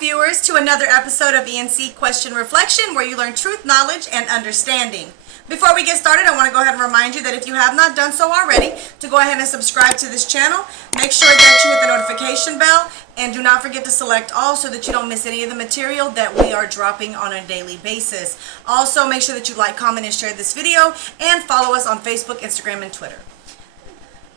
viewers, to another episode of E&C Question Reflection, where you learn truth, knowledge, and understanding. Before we get started, I want to go ahead and remind you that if you have not done so already, to go ahead and subscribe to this channel. Make sure that you hit the notification bell, and do not forget to select all so that you don't miss any of the material that we are dropping on a daily basis. Also, make sure that you like, comment, and share this video, and follow us on Facebook, Instagram, and Twitter.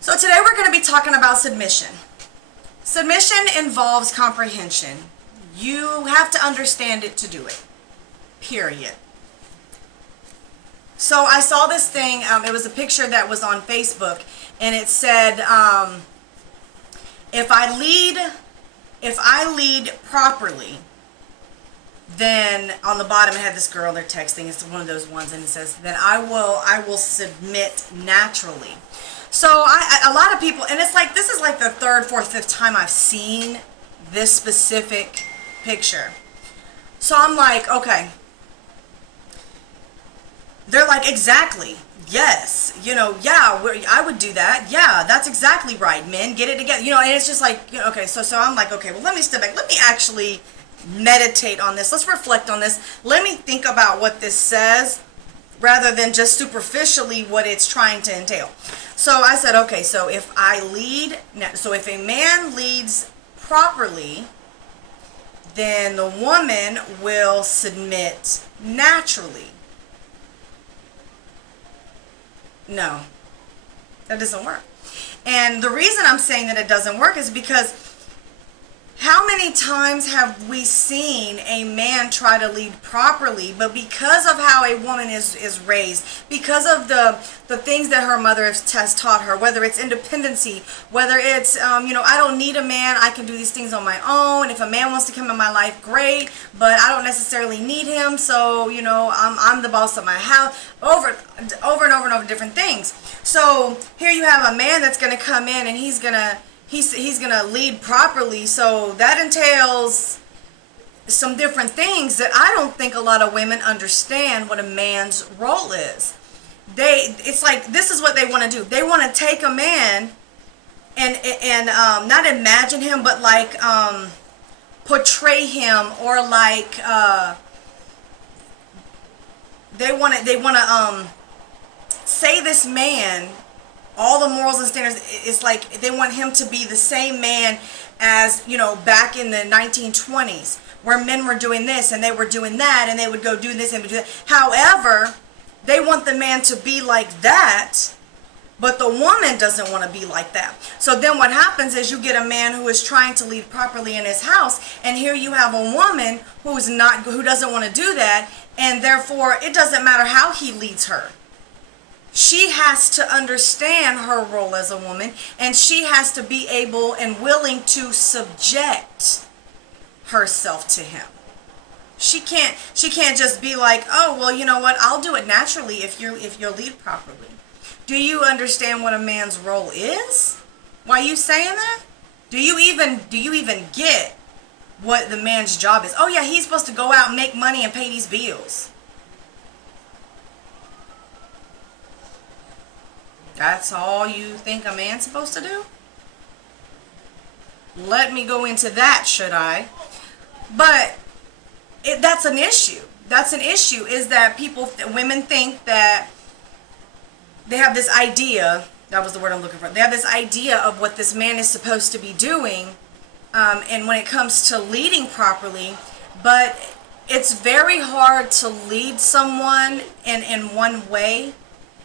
So today we're going to be talking about submission. Submission involves comprehension. You have to understand it to do it. Period. So I saw this thing, it was a picture that was on Facebook, and it said, if I lead properly, then on the bottom it had this girl, they're texting, it's one of those ones, and it says, then I will submit naturally. So a lot of people, and it's like, this is like the third, fourth, fifth time I've seen this specific picture. So I'm like, okay. They're like, exactly, yes, yeah, I would do that. Yeah, that's exactly right, men, get it together. And it's just like, okay, so I'm like, okay, well, let me step back. Let me actually meditate on this. Let's reflect on this. Let me think about what this says, rather than just superficially what it's trying to entail. So I said, okay, so if a man leads properly, then the woman will submit naturally. No, that doesn't work. And the reason I'm saying that it doesn't work is because how many times have we seen a man try to lead properly, but because of how a woman is raised, because of the things that her mother has taught her, whether it's independency, whether it's, I don't need a man, I can do these things on my own. If a man wants to come in my life, great, but I don't necessarily need him, so, I'm the boss of my house, over and over different things. So here you have a man that's going to come in and he's going to lead properly, so that entails some different things that I don't think a lot of women understand what a man's role is. It's like, this is what they want to do. They want to take a man and not imagine him, but like portray him, or like they want to say this man all the morals and standards. It's like they want him to be the same man as, back in the 1920s, where men were doing this and they were doing that, and they would go do this and do that. However, they want the man to be like that, but the woman doesn't want to be like that. So then what happens is you get a man who is trying to lead properly in his house, and here you have a woman who doesn't want to do that, and therefore it doesn't matter how he leads her. She has to understand her role as a woman, and she has to be able and willing to subject herself to him. She can't just be like, oh, well, you know what, I'll do it naturally if you lead properly. Do you understand what a man's role is? Why are you saying that? Do you even get what the man's job is? Oh yeah, he's supposed to go out and make money and pay these bills. That's all you think a man's supposed to do? Let me go into that, should I? But that's an issue. That's an issue, is that women think that they have this idea, that was the word I'm looking for, they have this idea of what this man is supposed to be doing, and when it comes to leading properly, but it's very hard to lead someone in one way,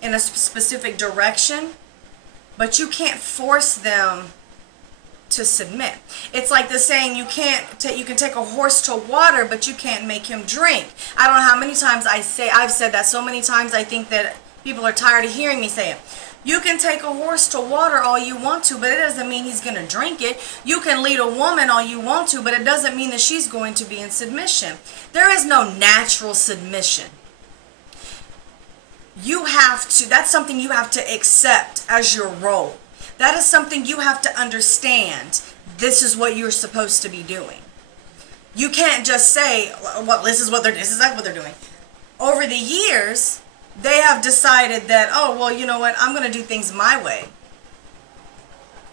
in a specific direction, but you can't force them to submit. It's like the saying, you can take a horse to water, but you can't make him drink. I don't know how many times I've said that so many times. I think that people are tired of hearing me say it. You can take a horse to water all you want to, but it doesn't mean he's going to drink it. You can lead a woman all you want to, but it doesn't mean that she's going to be in submission. There is no natural submission. That's something you have to accept as your role. That is something you have to understand. This is what you're supposed to be doing. You can't just say, well, this is exactly what they're doing. Over the years, they have decided that, oh, well, you know what, I'm going to do things my way.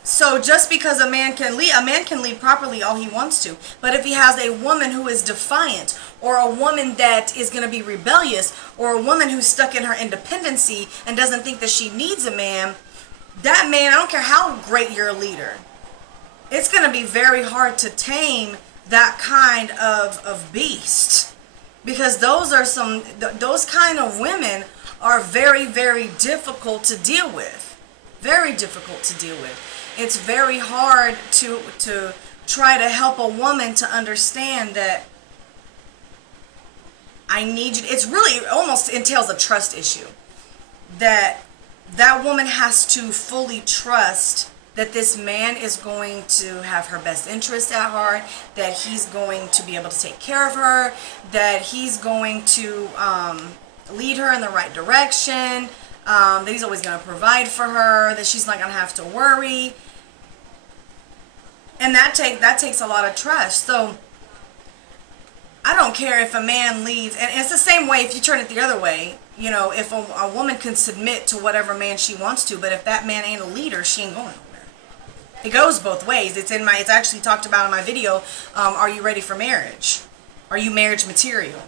So just because a man can lead properly all he wants to. But if he has a woman who is defiant, or a woman that is going to be rebellious, or a woman who's stuck in her independency and doesn't think that she needs a man, that man, I don't care how great you're a leader, it's going to be very hard to tame that kind of beast. Because those kind of women are very, very difficult to deal with. Very difficult to deal with. It's very hard to try to help a woman to understand that I need you. It's really, it almost entails a trust issue. That woman has to fully trust that this man is going to have her best interest at heart, that he's going to be able to take care of her, that he's going to lead her in the right direction, that he's always going to provide for her, that she's not going to have to worry. And that takes a lot of trust. So I don't care if a man leads, and it's the same way if you turn it the other way. You know, if a woman can submit to whatever man she wants to, but if that man ain't a leader, she ain't going nowhere. It goes both ways. It's actually talked about in my video, Are You Ready for Marriage? Are you marriage material?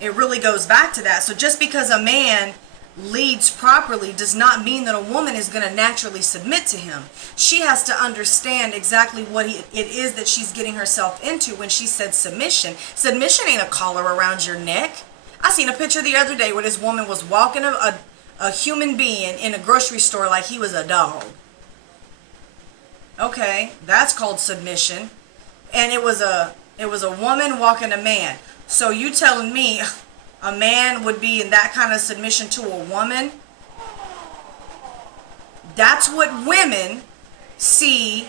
It really goes back to that. So just because a man leads properly does not mean that a woman is going to naturally submit to him. She has to understand exactly what it is that she's getting herself into when she said submission. Submission ain't a collar around your neck. I seen a picture the other day where this woman was walking a human being in a grocery store like he was a dog. Okay, that's called submission. And it was a woman walking a man. So you telling me a man would be in that kind of submission to a woman? That's what women see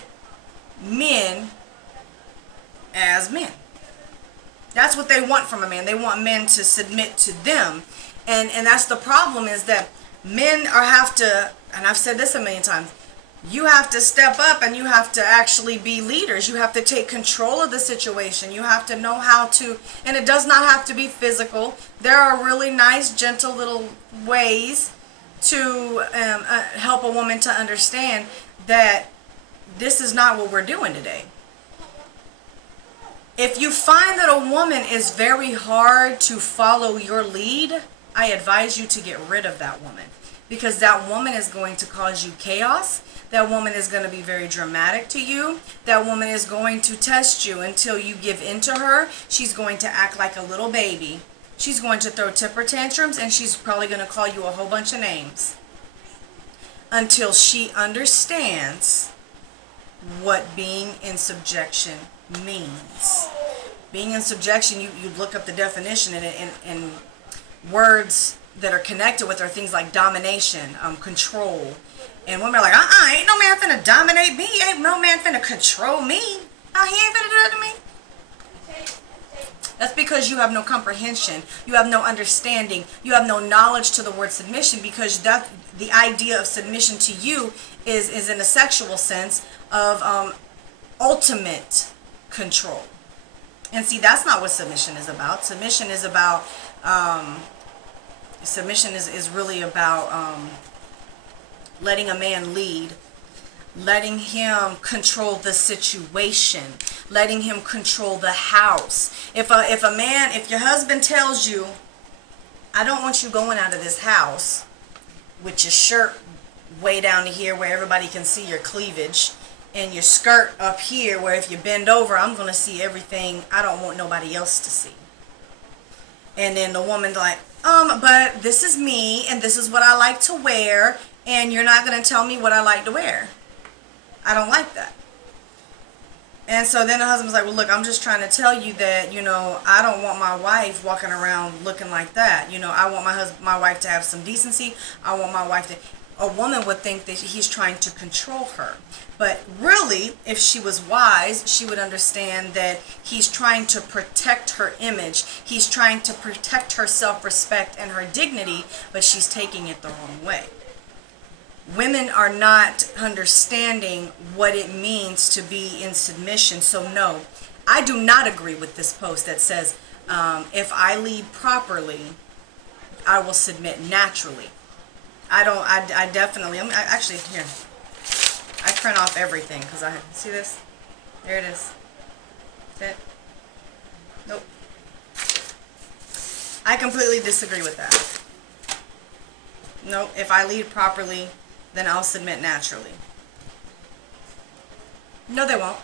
men as men. That's what they want from a man. They want men to submit to them. And that's the problem, is that men have to, and I've said this a million times, you have to step up and you have to actually be leaders. You have to take control of the situation. You have to know how to, and it does not have to be physical. There are really nice, gentle little ways to help a woman to understand that this is not what we're doing today. If you find that a woman is very hard to follow your lead, I advise you to get rid of that woman. Because that woman is going to cause you chaos. That woman is going to be very dramatic to you. That woman is going to test you until you give in to her. She's going to act like a little baby. She's going to throw temper tantrums, and she's probably going to call you a whole bunch of names. Until she understands what being in subjection means. Being in subjection, you look up the definition, and words that are connected with are things like domination, control. And women are like, ain't no man finna dominate me. Ain't no man finna control me. He ain't finna do that to me. That's because you have no comprehension. You have no understanding. You have no knowledge to the word submission, because the idea of submission to you is in a sexual sense of ultimate control. And see, that's not what submission is about. Submission is about is really about letting a man lead, letting him control the situation, letting him control the house. If your husband tells you, I don't want you going out of this house with your shirt way down to here where everybody can see your cleavage, and your skirt up here where if you bend over, I'm going to see everything I don't want nobody else to see. And then the woman's like, but this is me, and this is what I like to wear, and you're not going to tell me what I like to wear. I don't like that. And so then the husband's like, well, look, I'm just trying to tell you that, I don't want my wife walking around looking like that. I want my wife to have some decency. I want my wife to... A woman would think that he's trying to control her. But really, if she was wise, she would understand that he's trying to protect her image. He's trying to protect her self-respect and her dignity, but she's taking it the wrong way. Women are not understanding what it means to be in submission. So no, I do not agree with this post that says, if I lead properly, I will submit naturally. I definitely, actually, here, I print off everything because I see this. There it is. That's it. Nope. I completely disagree with that. Nope. If I lead properly, then I'll submit naturally. No, they won't.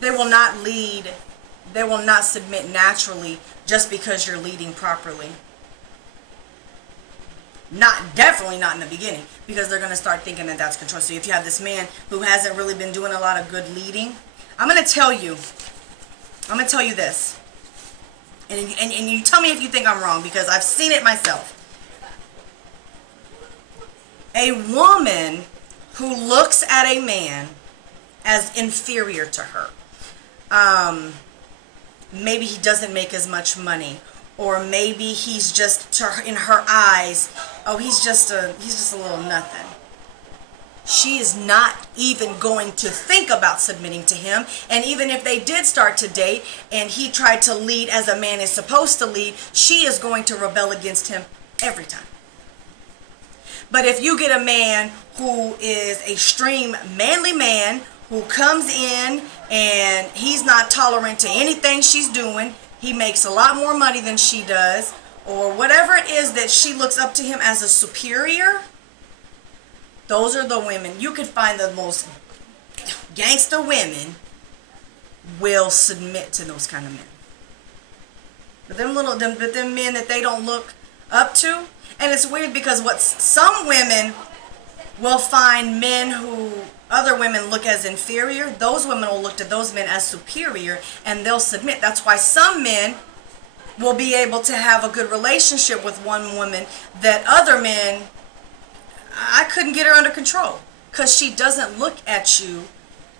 They will not lead. They will not submit naturally just because you're leading properly. Definitely not in the beginning, because they're going to start thinking that that's control. So if you have this man who hasn't really been doing a lot of good leading, I'm going to tell you this. And you tell me if you think I'm wrong, because I've seen it myself. A woman who looks at a man as inferior to her, maybe he doesn't make as much money, or maybe he's just, in her eyes, oh, he's just a little nothing. She is not even going to think about submitting to him. And even if they did start to date and he tried to lead as a man is supposed to lead, she is going to rebel against him every time. But if you get a man who is a extreme manly man, who comes in and he's not tolerant to anything she's doing, he makes a lot more money than she does, or whatever it is that she looks up to him as a superior, those are the women. You could find the most gangster women will submit to those kind of men. But them men that they don't look up to, and it's weird because some women will find men who other women look as inferior. Those women will look at those men as superior, and they'll submit. That's why some men will be able to have a good relationship with one woman that other men, I couldn't get her under control, because she doesn't look at you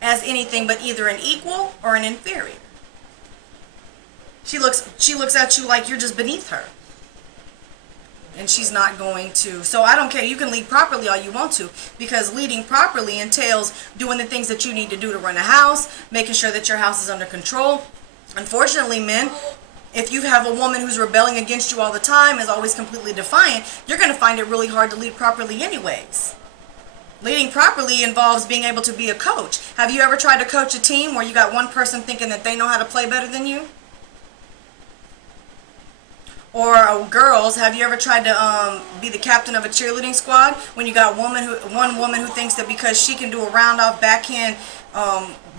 as anything but either an equal or an inferior. She looks at you like you're just beneath her. And she's not going to. So I don't care. You can lead properly all you want to, because leading properly entails doing the things that you need to do to run a house, making sure that your house is under control. Unfortunately, men, if you have a woman who's rebelling against you all the time, is always completely defiant, you're going to find it really hard to lead properly anyways. Leading properly involves being able to be a coach. Have you ever tried to coach a team where you got one person thinking that they know how to play better than you? Or girls, have you ever tried to be the captain of a cheerleading squad when you got one woman who thinks that because she can do a round off backhand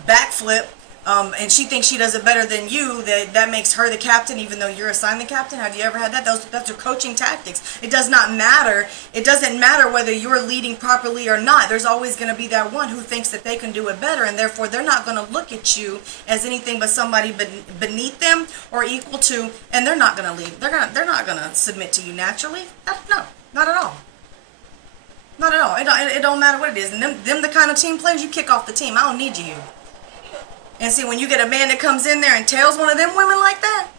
backflip, and she thinks she does it better than you, that makes her the captain even though you're assigned the captain? Have you ever had that? Those are coaching tactics. It does not matter. It doesn't matter whether you're leading properly or not. There's always going to be that one who thinks that they can do it better, and therefore they're not going to look at you as anything but somebody beneath them or equal to, and they're not going to lead. They're not going to submit to you naturally. No, not at all. Not at all. It don't matter what it is. And them the kind of team players, you kick off the team. I don't need you here. And see, when you get a man that comes in there and tells one of them women like that,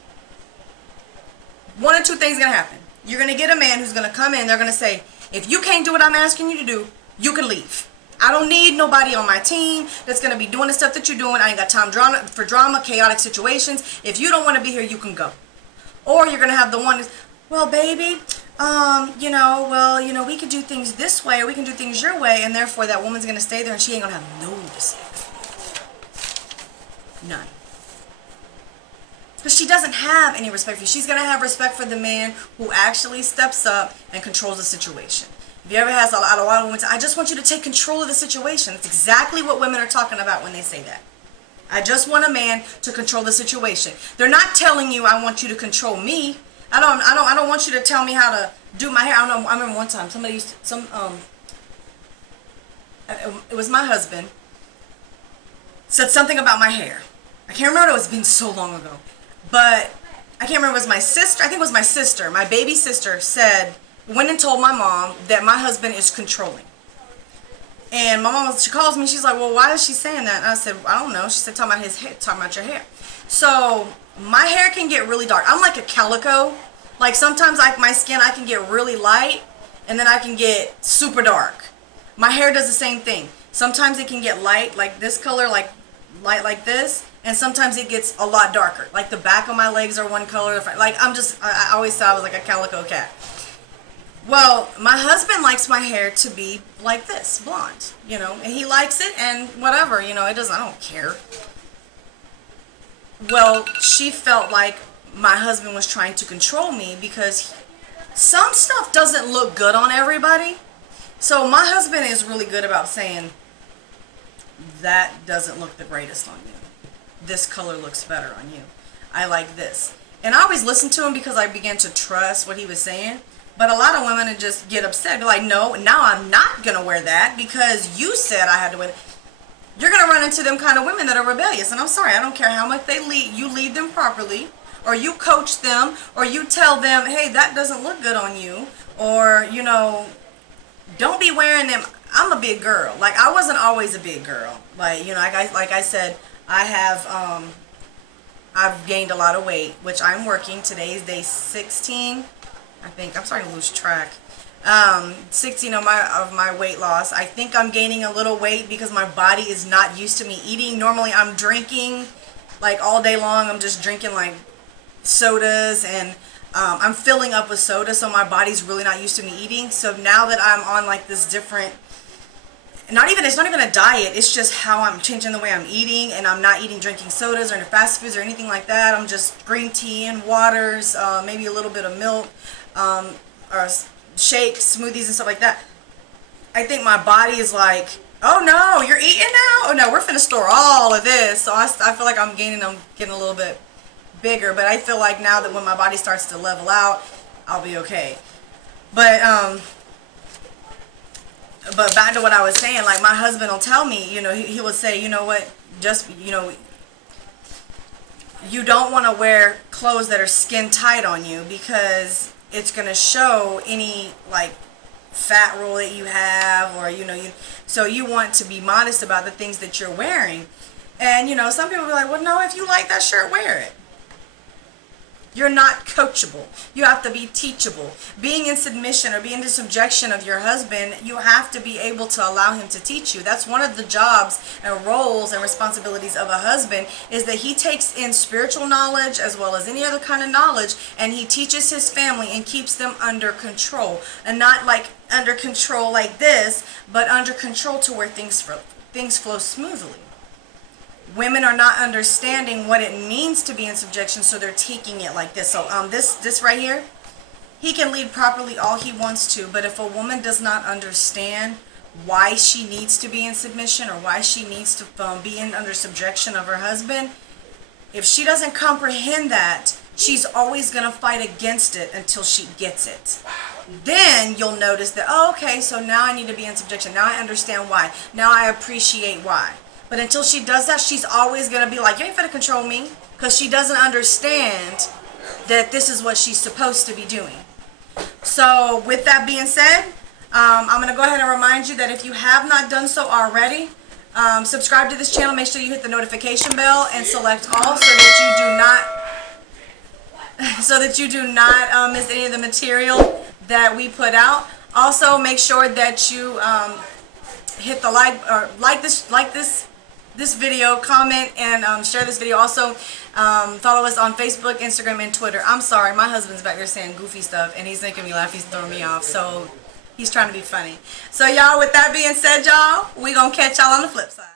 one or two things are going to happen. You're going to get a man who's going to come in, they're going to say, if you can't do what I'm asking you to do, you can leave. I don't need nobody on my team that's going to be doing the stuff that you're doing. I ain't got time for drama, chaotic situations. If you don't want to be here, you can go. Or you're going to have the one who's, well, baby, we can do things this way, or we can do things your way, and therefore that woman's going to stay there and she ain't going to have no decision. None. Because she doesn't have any respect for you. She's going to have respect for the man who actually steps up and controls the situation. If you ever had a lot of women say, I just want you to take control of the situation. That's exactly what women are talking about when they say that. I just want a man to control the situation. They're not telling you, I want you to control me. I don't want you to tell me how to do my hair. I don't know. I remember one time somebody used to, it was my husband, said something about my hair. I can't remember, it's been so long ago. But I can't remember, it was my sister, I think it was my sister, my baby sister went and told my mom that my husband is controlling. And my mom, she calls me, she's like, well, why is she saying that? And I said, I don't know. She said, talking about his hair, talking about your hair. So my hair can get really dark. I'm like a calico. Like sometimes my skin, I can get really light, and then I can get super dark. My hair does the same thing. Sometimes it can get light, like this color, like light like this, and sometimes it gets a lot darker. Like the back of my legs are one color. Like I always thought I was like a calico cat. Well, my husband likes my hair to be like this, blonde, and he likes it and whatever, it doesn't, I don't care. Well, she felt like my husband was trying to control me because some stuff doesn't look good on everybody. So my husband is really good about saying, that doesn't look the greatest on you. This color looks better on you. I like this. And I always listened to him because I began to trust what he was saying. But a lot of women would just get upset. Be like, no, now I'm not going to wear that because you said I had to wear that. You're going to run into them kind of women that are rebellious. And I'm sorry, I don't care how much they lead. You lead them properly. Or you coach them. Or you tell them, hey, that doesn't look good on you. Or, don't be wearing them. I'm a big girl. Like, I wasn't always a big girl. Like, like I said, I've gained a lot of weight, which I'm working. Today is day 16. I think I'm starting to lose track. 16 of my weight loss. I think I'm gaining a little weight because my body is not used to me eating. Normally, I'm drinking like all day long. I'm just drinking like sodas and I'm filling up with soda, so my body's really not used to me eating. So now that I'm on like this different, it's not even a diet, it's just how I'm changing the way I'm eating, and I'm not drinking sodas or fast foods or anything like that. I'm just green tea and waters, maybe a little bit of milk, or shakes, smoothies and stuff like that. I think my body is like, oh no, you're eating now? Oh no, we're finna store all of this. So I feel like I'm getting a little bit bigger, but I feel like now that when my body starts to level out, I'll be okay. But back to what I was saying, like my husband will tell me, he will say, you know what, just, you don't want to wear clothes that are skin tight on you because it's going to show any like fat roll that you have, or, so you want to be modest about the things that you're wearing. And, some people will be like, well, no, if you like that shirt, wear it. You're not coachable. You have to be teachable. Being in submission or being in subjection of your husband, you have to be able to allow him to teach you. That's one of the jobs and roles and responsibilities of a husband, is that he takes in spiritual knowledge as well as any other kind of knowledge, and he teaches his family and keeps them under control. And not like under control like this, but under control to where things flow smoothly. Women are not understanding what it means to be in subjection, so they're taking it like this. So this right here, he can lead properly all he wants to, but if a woman does not understand why she needs to be in submission or why she needs to be under subjection of her husband, if she doesn't comprehend that, she's always going to fight against it until she gets it. Then you'll notice that, oh, okay, so now I need to be in subjection. Now I understand why. Now I appreciate why. But until she does that, she's always going to be like, you ain't finna control me, because she doesn't understand that this is what she's supposed to be doing. So with that being said, I'm going to go ahead and remind you that if you have not done so already, subscribe to this channel. Make sure you hit the notification bell and select all so that you do not miss any of the material that we put out. Also, make sure that you hit the like this video, comment, and share this video. Also, follow us on Facebook, Instagram, and Twitter. I'm sorry, my husband's back there saying goofy stuff, and he's making me laugh. He's throwing me off, so he's trying to be funny. So, y'all, with that being said, y'all, we gonna catch y'all on the flip side.